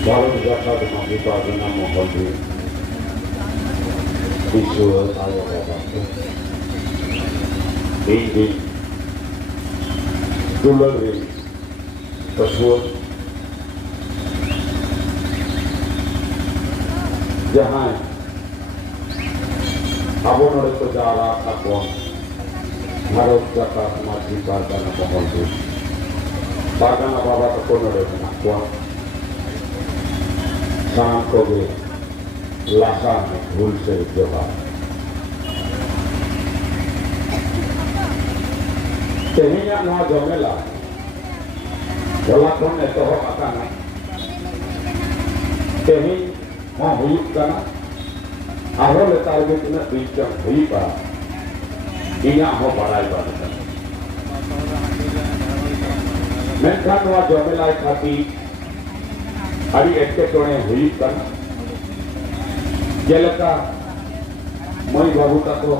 Walau zakat mahita dengan mohon visual saya kata ini dulu tersebut jangan abon oleh sejarah abon harus zakat mahita dengan mohon bahkan apa-apa pun oleh mengakuan शाम को भी लाशा में भूल से जवाब तेहिया ना जमेला बोला कौन है तो आता ना तेही मां हुई करना आहो लेता है कि ना बीच में हुई पा इन्हें आहो बढ़ाई बात मैं खाना जमेला खाती hari ekor yang hujan, jelaka, moi babu tato,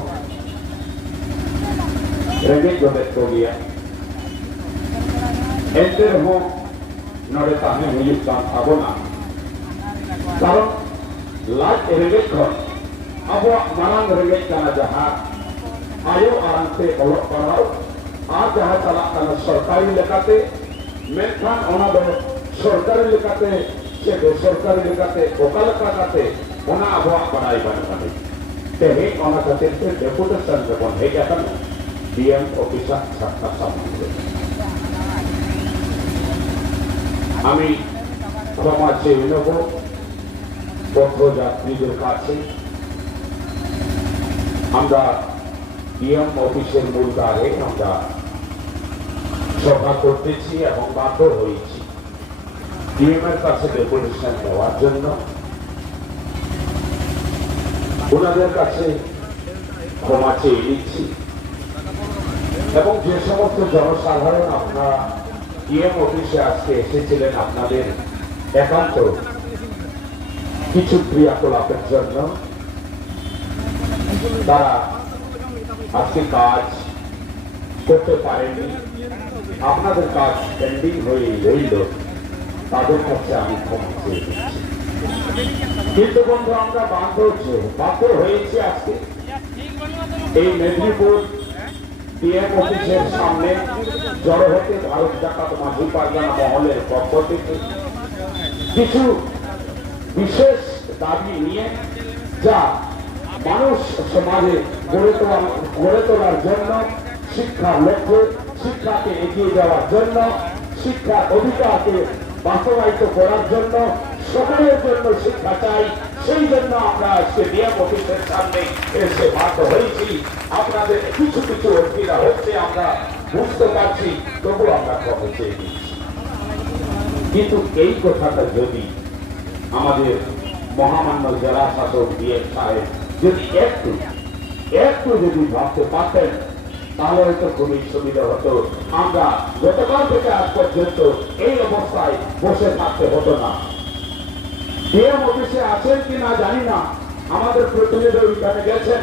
reggae jodoh togia, enter ho, nore tahe hujan abona, kalau lat reggae kor, abo malang reggae kana jahat, ayo arang te olok parau, आज jahat salah kana सरकारी lekate, menkan ona do सरकारी lekate से सरकारी लेकाते ओकालका काते ओना अबवा बनाई बने तेहे ओना काते से डेपुटेशन के बन हे जाता ना डीएम ऑफिसर साथा सामने আমি সমাজে বিনব পথযাত্রীদের কাছে আমরা ডিএম অফিসের মূল দ্বারে আমরা সভা করতেছি এবং বাধ্য হয়েছি ডিএমের কাছে ডেপুটেশন দেওয়ার জন্য ওনাদের কাছে ক্ষমা চেয়ে নিচ্ছি এবং যে সমস্ত জনসাধারণ আপনারা ডিএম অফিসে আজকে এসেছিলেন আপনাদের একান্ত কিছু ক্রিয়াকলাপের জন্য তারা আজকে কাজ করতে পারেনি আপনাদের কাজ পেন্ডিং হয়ে রইল তাদের কাছে আমি ক্ষমা চেয়ে দিচ্ছি কিন্তু বন্ধু আমরা বাধ্য হয়েছি আজকে এই মেদিনীপুর ডিএম অফিসের সামনে জড়ো হতে ভারত জাকাত মাঝি পারগানা মহলের পক্ষ থেকে কিছু বিশেষ দাবি নিয়ে যা মানুষ সমাজে গড়ে তোলার জন্য শিক্ষার লক্ষ্যে শিক্ষাকে এগিয়ে যাওয়ার জন্য শিক্ষার অধিকারকে বাস্তবায়িত করার জন্য সকলের জন্য শিক্ষা চাই। সেই জন্য আমরা আজকে ডিএম অফিসের সামনে এসে বাধ্য হয়েছি। আপনাদের কিছু কিছু অসুবিধা হচ্ছে আমরা বুঝতে পারছি, তবু আমরা কথা চেয়ে দিচ্ছি। কিন্তু এই কথাটা যদি আমাদের মহামান্য জেলা শাসক ডিএম সাহেব যদি একটু যদি ভাবতে পারতেন, তাহলে হয়তো খুবই সুবিধা হতো। আমরা গতকাল থেকে আজ পর্যন্ত এই অবস্থায় বসে থাকতে হতো না। ডিএম অফিসে আছেন কি না জানি না, আমাদের প্রতিনিধি ওইখানে গেছেন,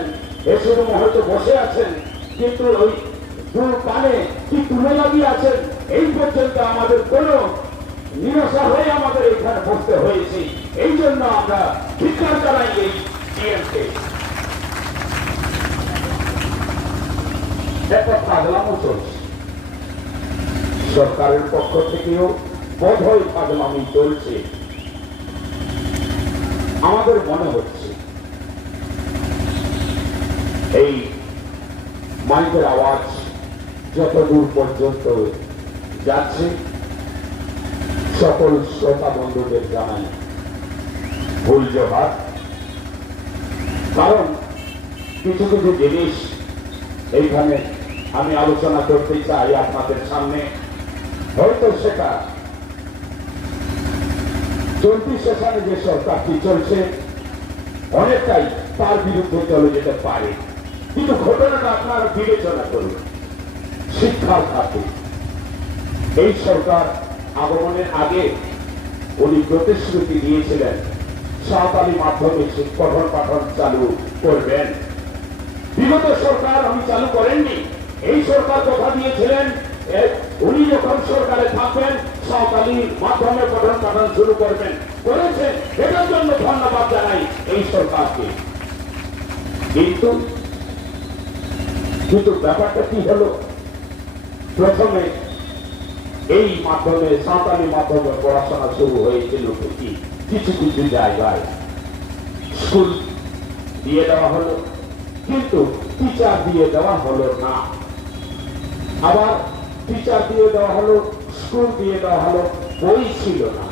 এসে হয়তো বসে আছেন, কিন্তু ওই দূর কানে কি তুলে লাগিয়ে আছেন, এই পর্যন্ত আমাদের কোনো নিরাশা হয়ে আমাদের এখানে বসতে হয়েছে। এই জন্য আমরা ধিক্কার জানাই এই ডিএমকে। একটা পাগলামো চলছে, সরকারের পক্ষ থেকেও বোধহয় পাগলামি চলছে। আমাদের মনে হচ্ছে এই মাইকের আওয়াজ যত দূর পর্যন্ত যাচ্ছে, সকল শ্রোতা বন্ধুদের জানাই ভুল জবাব। কারণ কিছু কিছু জিনিস এইখানে আমি আলোচনা করতে চাই আপনাদের সামনে, হয়তো সেটা চলতি সেশনে যে সরকারটি চলছে অনেকটাই তার বিরুদ্ধে চলে যেতে পারে। কিন্তু ঘটনাটা আপনারা বিবেচনা করুন। শিক্ষার খাতে এই সরকার আগমনের আগে উনি প্রতিশ্রুতি দিয়েছিলেন সাঁওতালি মাধ্যমে পঠন পাঠন চালু করবেন। বিগত সরকার আমি চালু করেননি। এই সরকার কথা দিয়েছিলেন উনি যখন সরকারে থাকবেন সাঁওতালির মাধ্যমে পঠন পাঠন শুরু করবেন, করেছেন। এটার জন্য ধন্যবাদ জানাই এই সরকারকে। কিন্তু ব্যাপারটা কি হলো, প্রথমে এই মাধ্যমে সাঁওতালি মাধ্যমে পড়াশোনা শুরু হয়েছিল কি কিছু কিছু জায়গায় স্কুল দিয়ে দেওয়া হলো, কিন্তু টিচার দিয়ে দেওয়া হলো না। আবার টিচার দিয়ে দেওয়া হলো, স্কুল দিয়ে দেওয়া হলো, বই ছিল না।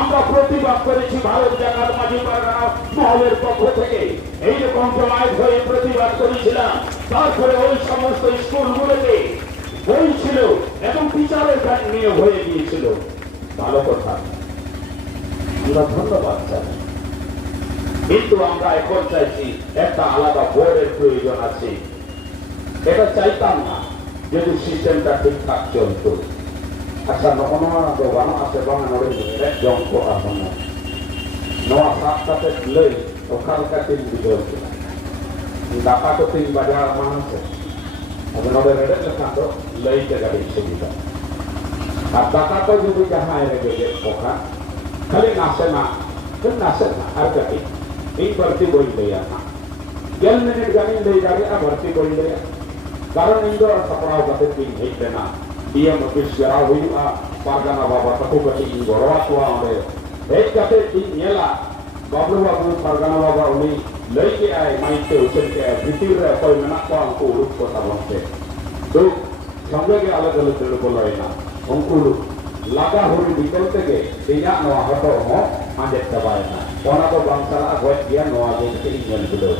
আমরা প্রতিবাদ করেছি ভারত জাকাত মাঝি পারগানা মহলের পক্ষ থেকে, এইরকম জমায়েত হয়ে প্রতিবাদ করেছিলাম। তারপরে ওই সমস্ত স্কুলগুলোতে বই ছিল এবং টিচারের নিয়োগ হয়ে গিয়েছিল। ভালো কথা, আমরা ধন্যবাদ জানাই। কিন্তু আমরা এখন চাইছি একটা আলাদা বোর্ডের প্রয়োজন আছে। এটা চাইতাম না যদি সিস্টেমটা ঠিকঠাক চলত। আচ্ছা, নকনা দোকান আছে বাংলার জঙ্ক এখন নোয়া সাতটাতে লই ওখানকার 3 বিঘা দাপা তো 3 বাজার মানুষ নদের রেডে লেখা তো লইতে গাড়ি সুবিধা। আর দাকা তো যদি যাহায় রেগে ওখান খালি নাচে না আর কাটি এই ভর্তি বই লইয়া না 1 মিনিট গাড়ি লই যাবে আর ভর্তি বই লইয়া। কারণ ইন্দো সাপড়াও কাতে তিন হইতে না ডিএম অফিস যারা হইয়া পারগানা বাবা তাকে কাছে গড়া তো আমাদের এই কাতে তিন নেলা বাবলু বাবু পারগানা বাবা উনি লইকে আয় মাইতে উঠে ভিতরে অকয় মেনাক ko angku urut kota bangse তো সঙ্গে আলাদা আলাদা বলাই না অঙ্কু লাগা হরি বিকল থেকে তিনা নোয়া হতো হো আজে চাবায় না ওনা তো বাংসালা গয় দিয়া নোয়া দেখে ইঞ্জিন গুলো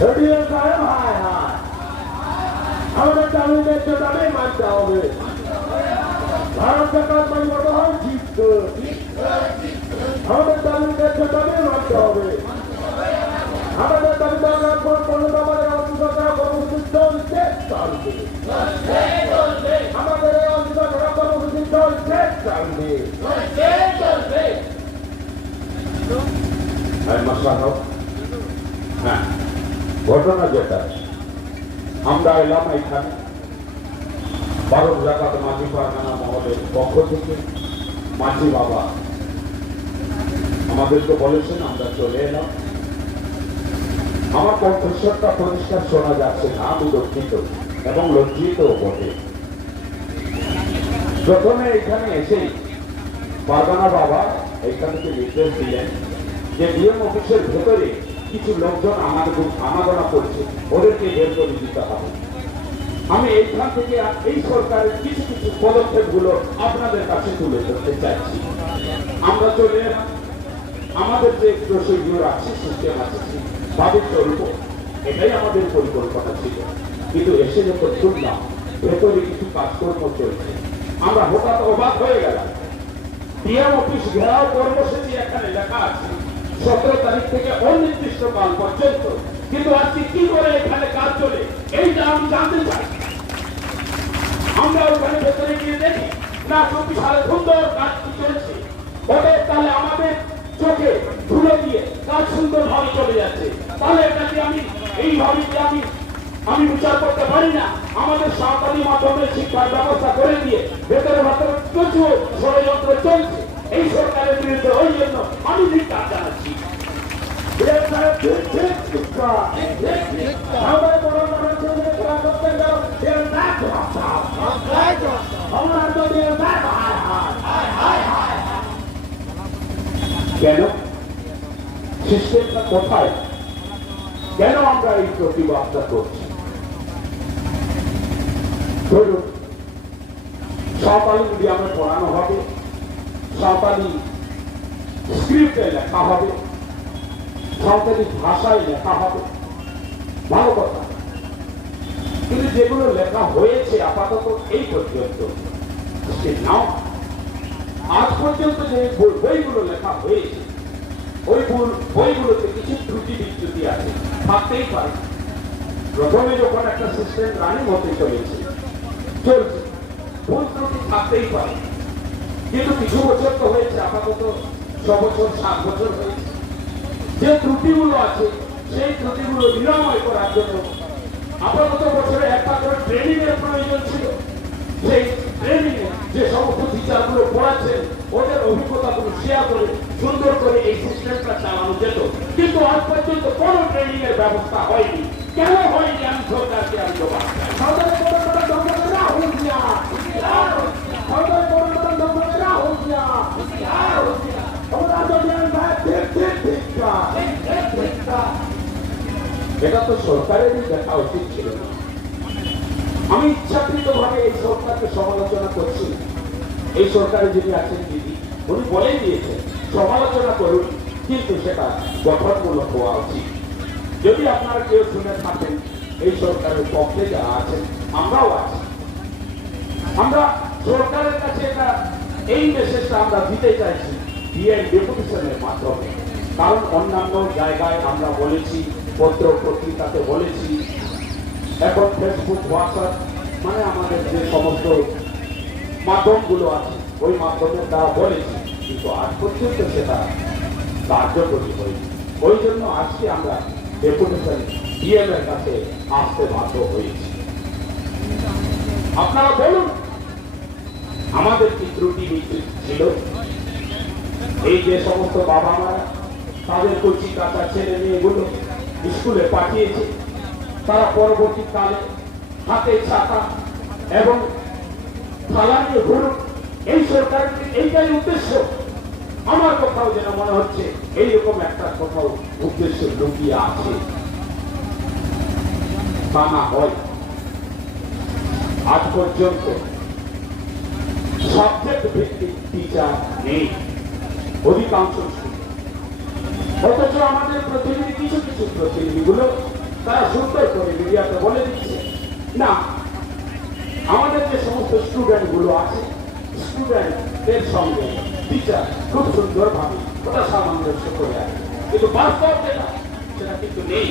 হরিয়ে গায় হায় হায় আমাদের দাবিদের দাবি মানতে হবে। ভারত জাকাত মাঝি বড় হয় জিতবে, আমাদের দাবিদের দাবি মানতে হবে। আমাদের দাবি আমাদের অন্তর্গত কর্মসূচি চলছে চলবে, আমাদের অন্তর্গত কর্মসূচি চলছে চলবে। হ্যাঁ, ঘটনা যেটা আমরা এলাম এখানে ভারত জাকাত মাঝি পারগানা মহলের পক্ষ থেকে মাঝি বাবা আমাদেরকে বলেছেন, আমরা চলে এলাম। আমার কণ্ঠস্বরটা পরিষ্কার শোনা যাচ্ছে না, আমি দুঃখিত এবং লজ্জিত বটে। প্রথমে এখানে এসেই পারগানা বাবা এখান থেকে নির্দেশ দিলেন যে ডিএম অফিসের ভেতরে কিছু লোকজন আনাগোনা করছে, ওদেরকে বের করে দিতে হবে। আমি এইখান থেকে এই সরকারের কিছু কিছু পদক্ষেপগুলো আপনাদের কাছে তুলে ধরতে চাইছি। আমরা চলে এলাম, আমাদের যে প্রসিডিওর আছে, সিস্টেম আছে, ভাবে চলবো, এটাই আমাদের পরিকল্পনা ছিল। কিন্তু এসে যখন শুনলাম ভেতরে কিছু কাজকর্ম চলছে, আমরা হঠাৎ অবাক হয়ে গেলাম। ডিএম অফিস ঘেরাও কর্মসূচি এখানে লেখা আছে 17 তারিখ থেকে অনির্দিষ্টকাল পর্যন্ত, কিন্তু আজকে কি করে এখানে কাজ চলে এইটা আমি জানতে চাই। আমরা ওখানে ভেতরে গিয়ে দেখি না, সত্যি সারা সুন্দর কাজ চলছে, ওদের তাহলে আমাদের চোখে ধুলো দিয়ে কাজ সুন্দরভাবে চলে যাচ্ছে। তাহলে এটাকে আমি এইভাবে আমি বিচার করতে পারি না। আমাদের সরকারি মাধ্যমে শিক্ষার ব্যবস্থা করে দিয়ে ভেতরে ভেতরে প্রচুর ষড়যন্ত্র চলছে এই সরকারের বিরুদ্ধে। ওই জন্য আমি ধিক্কার জানাচ্ছি। কেন সিস্টেমটা কোথায়? কেন আমরা এই প্রতিবাদটা করছি? ধরুন, সাঁওতালি মিডিয়ামে পড়ানো হবে, সাঁওতালি স্ক্রিপ্টে লেখা হবে, সাঁওতালি ভাষায় লেখা হবে, ভালো কথা। কিন্তু যেগুলো লেখা হয়েছে আপাতত এই পর্যন্ত, নাও আজ পর্যন্ত যে বইগুলো লেখা হয়েছে ওই বইগুলোতে কিছু ত্রুটি বিচ্যুতি আছে, থাকতেই পারে। প্রথমে যখন একটা সিস্টেম রানিং হতে চলছে ভুল ত্রুটি থাকতেই পারে। কিন্তু কিছু বছর তো হয়েছে, আপাতত 6 বছর 7 বছর হয়েছে। যে ত্রুটিগুলো আছে সেই ত্রুটিগুলো নিরাময় করার জন্য আপাতত বছরে একটা করে ট্রেনিং এর প্রয়োজন ছিল। সেই ট্রেনিং এ যে সমস্ত টিচারগুলো পড়াচ্ছেন ওদের অভিজ্ঞতাগুলো শেয়ার করে সুন্দর করে এই সিস্টেমটা চালানো যেত। কিন্তু আজ পর্যন্ত কোন ট্রেনিং এর ব্যবস্থা হয়নি। কেন হয়নি আমি সরকারকে আমি জবাব এটা তো সরকারেরই দেখা উচিত ছিল। আমি ইচ্ছাকৃত ভাবে এই সরকারকে সমালোচনা করছি। এই সরকারে যিনি আছেন দিদি, উনি বলে দিয়েছেন সমালোচনা করুন, কিন্তু সেটা গঠনমূলক হওয়া উচিত। যদি আপনারা কেউ শুনে থাকেন এই সরকারের পক্ষে যারা আছেন, আমরাও আছি, আমরা সরকারের কাছে এটা এই মেসেজটা আমরা দিতে চাইছি ডিএম ডেপুটেশনের মাধ্যমে। কারণ অন্যান্য জায়গায় আমরা বলেছি, পত্র পত্রিকাতে বলেছি, এখন ফেসবুক, হোয়াটসঅ্যাপ, মানে আমাদের যে সমস্ত মাধ্যমগুলো আছে ওই মাধ্যমে তারা বলেছি, কিন্তু আজ পর্যন্ত সেটা কার্যকরী হয়নি। ওই জন্য আজকে আমরা ডেপুটেশন ডিএম এর কাছে আসতে বাধ্য হয়েছি। আপনারা বলুন আমাদের কি ত্রুটি ছিল? এই যে সমস্ত বাবা মারা তাদের কচি কাঁচা ছেলে মেয়েগুলো স্কুলে পাঠিয়েছে, তারা পরবর্তীকালে হাতে ছাতা এবং থালা নিয়ে ঘুরুক, এই সরকারের এইটাই উদ্দেশ্য। আমার কোথাও যেন মনে হচ্ছে এইরকম একটা কোথাও উদ্দেশ্য লুকিয়ে আছে। তা না হয় আজ পর্যন্ত সাবজেক্ট ভিত্তিক টিচার নেই অধিকাংশ স্কুলে। অথচ আমাদের প্রতিনিধি কিছু কিছু প্রতিনিধিগুলো তারা সুন্দর করে মিডিয়াতে বলে দিচ্ছে না, আমাদের যে সমস্ত স্টুডেন্ট গুলো আছে স্টুডেন্টদের সঙ্গে টিচার খুব সুন্দর ভাবে ওটা সামঞ্জস্য করে আছে, কিন্তু বাস্তব যেটা সেটা কিন্তু নেই।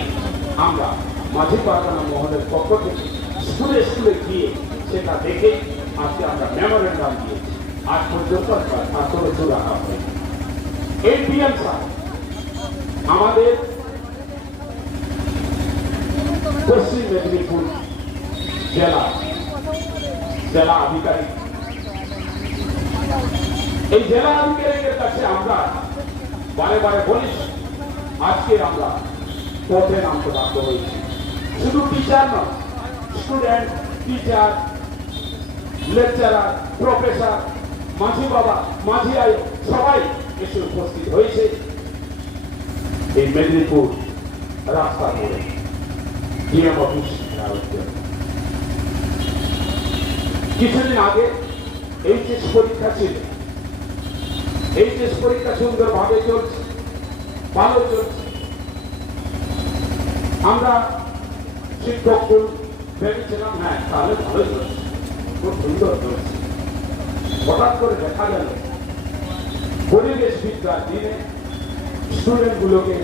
আমরা মাঝি পারগানা মহলের পক্ষ থেকে স্কুলে স্কুলে গিয়ে সেটা দেখে আজকে আমরা মেমোরেন্ডাম দিয়েছি। আজ পর্যন্ত ছাত্র রাখা হয়। এই ডিএম স্যার আমাদের পশ্চিম মেদিনীপুর জেলা আধিকারিক, এই জেলা আধিকারিকের কাছে আমরা বারে বারে বলি, আজকে আমরা পথে নামতে বাধ্য হয়েছি। শুধু টিচার নয়, স্টুডেন্ট, টিচার, লেকচারার, প্রফেসর, মাঝি বাবা, মাঝি আয় সবাই এসে উপস্থিত হয়েছে এই মেদিনীপুর রাস্তা করে ডিএম অফিস কিছুদিন আগে এইচএস পরীক্ষা ছিল। এইচএস পরীক্ষা সুন্দরভাবে চলছে, ভালো চলছে। আমরা শিক্ষকগুলো ভেবেছিলাম হ্যাঁ তাহলে ভালো চলছে, খুব সুন্দর চলছে। হঠাৎ করে দেখা গেল পরিবেশ বিদ্যার দিনে স্টুডেন্টগুলোকে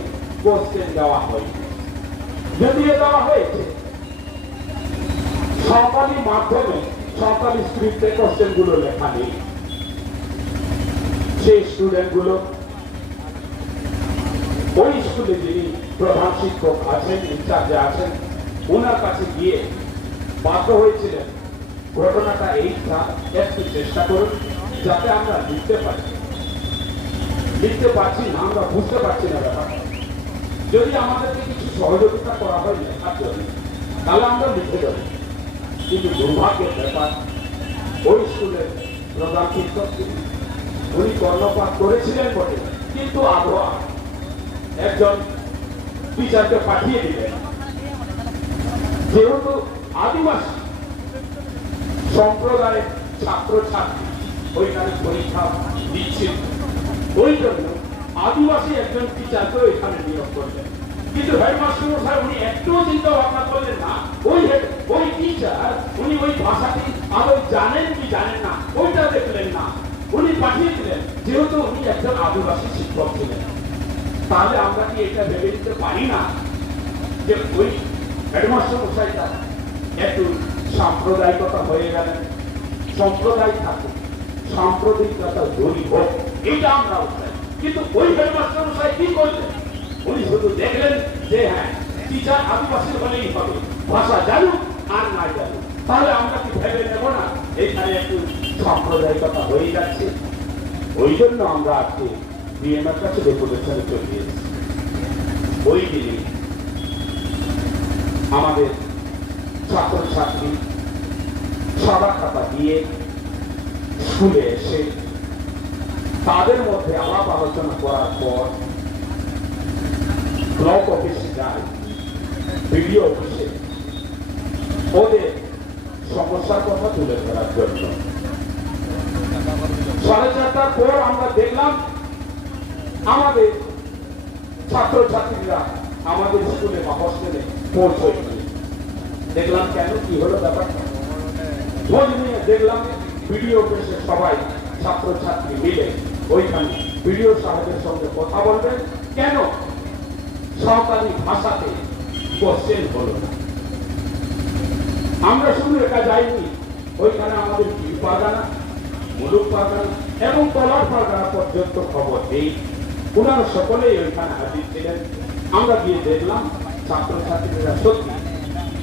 কোশ্চেন দেওয়া হয়েছে। যদিও দেওয়া হয়েছে সরকারি মাধ্যমে, সরকারি স্ক্রিপ্টে কোশ্চেন গুলো লেখা নেই। সেই স্টুডেন্ট গুলো ওই স্কুলে যিনি প্রধান শিক্ষক আছেন, ইনচার্জে আছেন, ওনার কাছে গিয়ে বাধ্য হয়েছিলেন ঘটনাটা এই একটু চেষ্টা করুন যাতে আমরা লিখতে পারছি না, আমরা বুঝতে পারছি না ব্যাপারটা। যদি আমাদেরকে কিছু সহযোগিতা করা হয় লেখার জন্য তাহলে আমরা লিখে দেব। কিন্তু দুর্ভাগ্যের ব্যাপার ওই স্কুলের প্রধান শিক্ষক উনি কর্ণপাত করেছিলেন বটে, কিন্তু আবহাওয়া একজন টিচারকে পাঠিয়ে দিলেন। যেহেতু আদিবাসী সম্প্রদায়ের ছাত্রছাত্রী ওইখানে পরীক্ষা দিচ্ছিল, ওই জন্য আদিবাসী একজন টিচারকে এখানে নিয়োগ করলেন। কিন্তু হেডমাস্টার মশাই উনি একটুও চিন্তা ভাবনা করলেন না। ওই টিচার উনি ওই ভাষাটি আদৌ জানেন কি জানেন না ওইটা দেখলেন না, উনি পাঠিয়ে দিলেন। যেহেতু উনি একজন আদিবাসী শিক্ষক ছিলেন, তাহলে আমরা কি এটা ভেবে নিতে পারি না যে ওই হেডমাস্টার মশাইটা একটু সাম্প্রদায়িকতা হয়ে গেলেন? সম্প্রদায় থাকে, সাম্প্রদায়িকতা দূরী হোক, এটা আমরা চাই। কিন্তু ওই হেডমাস্টার মশাই কি করলেন? উনি শুধু দেখলেন যে হ্যাঁ টিচার আদিবাসী হলেই হবে, ভাষা জানুক আর না জানুক। তাহলে আমরা কি ভেবে নেব না এখানে একটু সাম্প্রদায়িকতা হয়ে যাচ্ছে? ওই জন্য আমরা আজকে ডিএমের কাছে ডেপুটেশনে চলে এসেছি। ওই দিনে আমাদের ছাত্রছাত্রী সাদা খাতা দিয়ে স্কুলে এসে তাদের মধ্যে আলাপ আলোচনা করার পর ব্লক অফিসে যায়, বিডিও অফিসে ওদের সমস্যার কথা তুলে ধরার জন্য। 4:30টার পর আমরা দেখলাম আমাদের ছাত্রছাত্রীরা আমাদের স্কুলে বা হোস্টেলে পৌঁছয়নি। দেখলাম কেন, কি হলো ব্যাপারটা, খোঁজ নিয়ে দেখলাম বিডিও অফিসে সবাই ছাত্রছাত্রী মিলে ওইখানে বিডিও সাহেবের সঙ্গে কথা বলবেন কেন সরকারি ভাষাতে কোশ্চেন হলো না। আমরা শুধু একা যাইনি, ওইখানে আমাদের পীর পারগানা, মুলুক পারগানা এবং তলার পারগানা পর্যন্ত খবর এই ওনারা সকলেই ওইখানে হাজির ছিলেন। আমরা গিয়ে দেখলাম ছাত্রছাত্রীরা সত্যি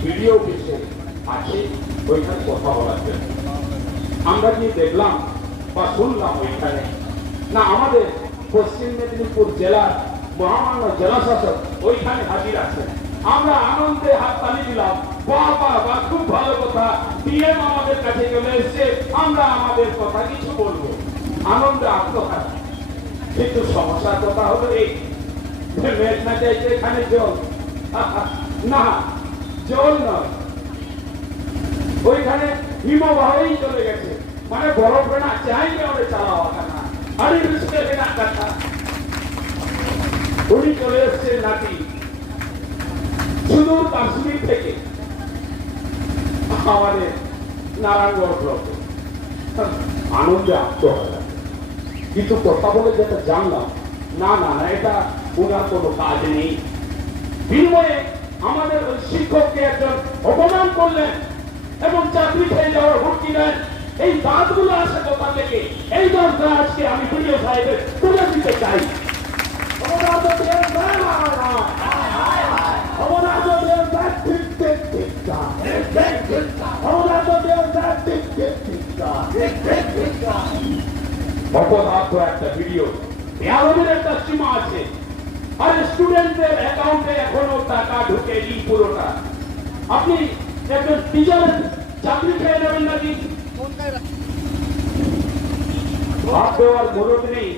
ভিডিও অফিসে আছে ওইখানে কথা বলার জন্য। আমরা গিয়ে দেখলাম বা শুনলাম ওইখানে না আমাদের পশ্চিম মেদিনীপুর জেলার মহামান্য জেলা শাসক ওইখানে হাজির আছেন। আমরা আনন্দে হাততালি দিলাম, বাহ খুব ভালো কথা, ডিএম আমাদের কাছে চলে এসছে, আমরা আমাদের কথা কিছু বলবো, আনন্দে আত্মহারা। কিন্তু সমস্যার কথা হলো এই মেঘ না চাইছে এখানে জল, না জল নয়, ওইখানে হিমবাহই চলে গেছে, মানে বরফ না চাইলে ওরে চালাওয়া না আরে কথা। উনি চলে এসছেন নাকি সুদূর কাশ্মীর থেকে আমাদের নারায়ণগড় ব্লকে, আনন্দে আত্মহারা। কিন্তু কথা বলে যেটা জানলাম না না না এটা ওনার কোনো কাজ নেই। বিনিময়ে আমাদের ওই শিক্ষককে একজন অপমান করলেন এবং চাকরি খেয়ে যাওয়ার হুমকি দেন। এই দাঁতগুলো আসে কোথা থেকে? এই দাঁতটা আজকে আমি বিডিও সাহেবের তুলে দিতে চাই। অপদার্থ একটা ভিডিও, আমাদের একটা সীমা আছে। আর স্টুডেন্টদের অ্যাকাউন্টে এখনো টাকা ঢুকেনি পুরোটা। আপনি একজন টিচারের চাকরি খেয়ে নেবেন নাকি? ভাত দেওয়ার মরদ নেই,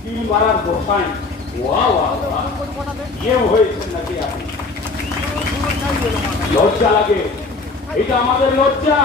কি মারার গোসাই, ওয়া ওয়া ওয়া ইয়ে হয়েছে নাকি আপনি লজ্জা লাগে এটা আমাদের লজ্জা